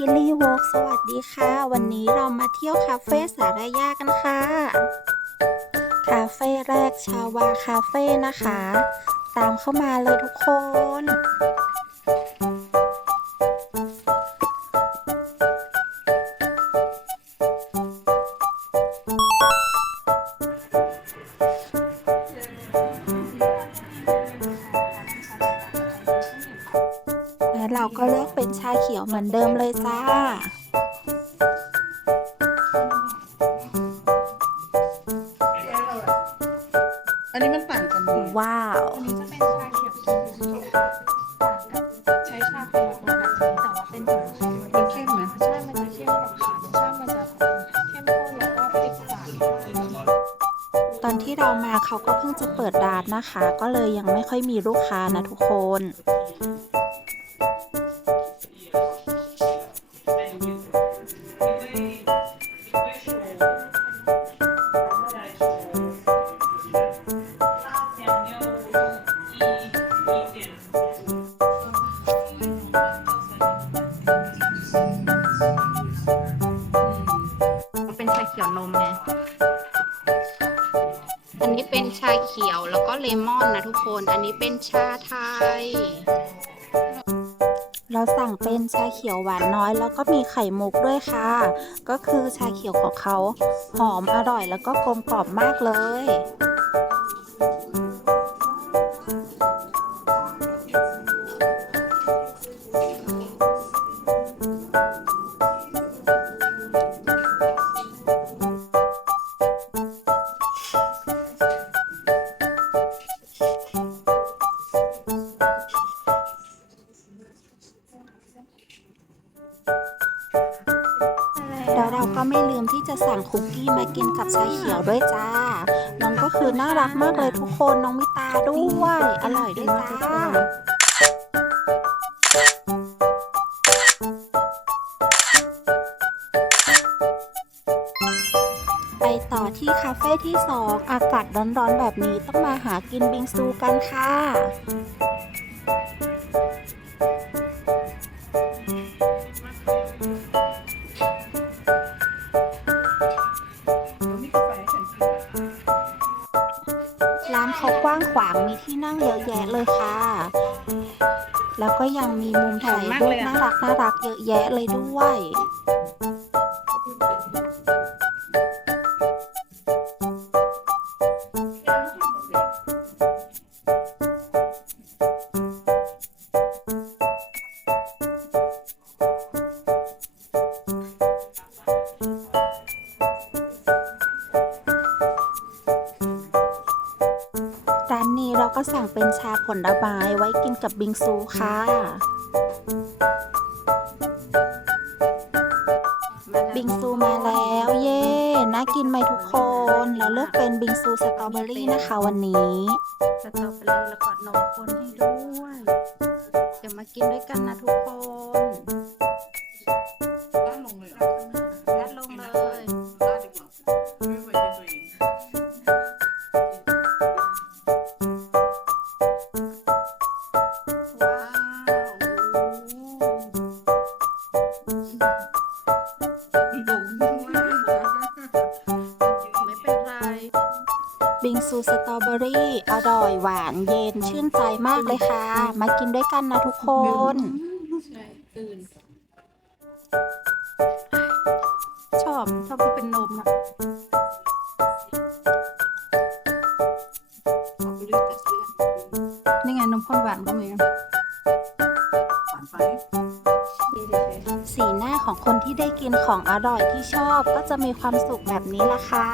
กิลลี่วอล์กสวัสดีค่ะ วันนี้เรามาเที่ยวคาเฟ่สารยากันค่ะ คาเฟ่แรกชาวาคาเฟ่นะคะ ตามเข้ามาเลยทุกคน และเราก็เลือก เป็นชาเขียวเหมือนเดิมเลยจ้า อันนี้มันต่างกันดีว้าว อันนี้จะเป็นชาเขียวชาเขียวต่างกับใช้ชาคนละตัวแบบนี้แต่ว่าเป็นแบบชามันเข้มไหมใช่มันจะเข้มกว่าค่ะรสชาติมันจะเข้มข้นแล้วก็ติดหวานตอนที่เรามาเขาก็เพิ่งจะเปิดร้านนะคะ ก็เลยยังไม่ค่อยมีลูกค้านะทุกคน อันนี้เป็นชาเขียวแล้วก็เลมอนนะทุกคน อันนี้เป็นชาไทย เราสั่งเป็นชาเขียวหวานน้อย แล้วก็มีไข่มุกด้วยค่ะ ก็คือชาเขียวของเขาหอมอร่อยแล้วก็กลมกล่อมมากเลย แล้วก็ไม่ลืมที่จะสั่งคุกกี้มากินกับชาเขียวด้วยจ้า น้องก็คือน่ารักมากเลยทุกคน น้องมิตาด้วย อร่อยด้วยจ้าไปต่อที่คาเฟ่ที่ 2 อากาศร้อนๆแบบนี้ต้องมาหากินบิงซูกันค่ะ ร้านเขากว้างขวางมีที่นั่งเยอะแยะเลยค่ะ แล้วก็ยังมีมุมถ่ายรูปน่ารักน่ารักเยอะแยะเลยด้วย นนี้เราก็สั่งเป็นชาผลไม้ไว้กินกับบิงซูค่ะ บิงซูมาแล้ว เย่น่ากินไหมทุกคน เราเลือกเป็นบิงซูสตรอเบอรี่นะคะวันนี้ สตรอเบอรี่แล้วก็นมข้นให้ด้วย เดี๋ยวมากินด้วยกันนะทุกคนด้าน ลงด้วยไม่เป็นไร บิงซูสตรอเบอรี่ อร่อยหวานเย็นชื่นใจมากเลยค่ะ มากินด้วยกันนะทุกคน ใช่ตื่น ชอบชอบที่เป็นนมอะขอไปด้วยกับเพื่อนนี่ไงนมข้นหวานก็มีฝั ของคนที่ได้กินของอร่อยที่ชอบก็จะมีความสุขแบบนี้ละค่ะ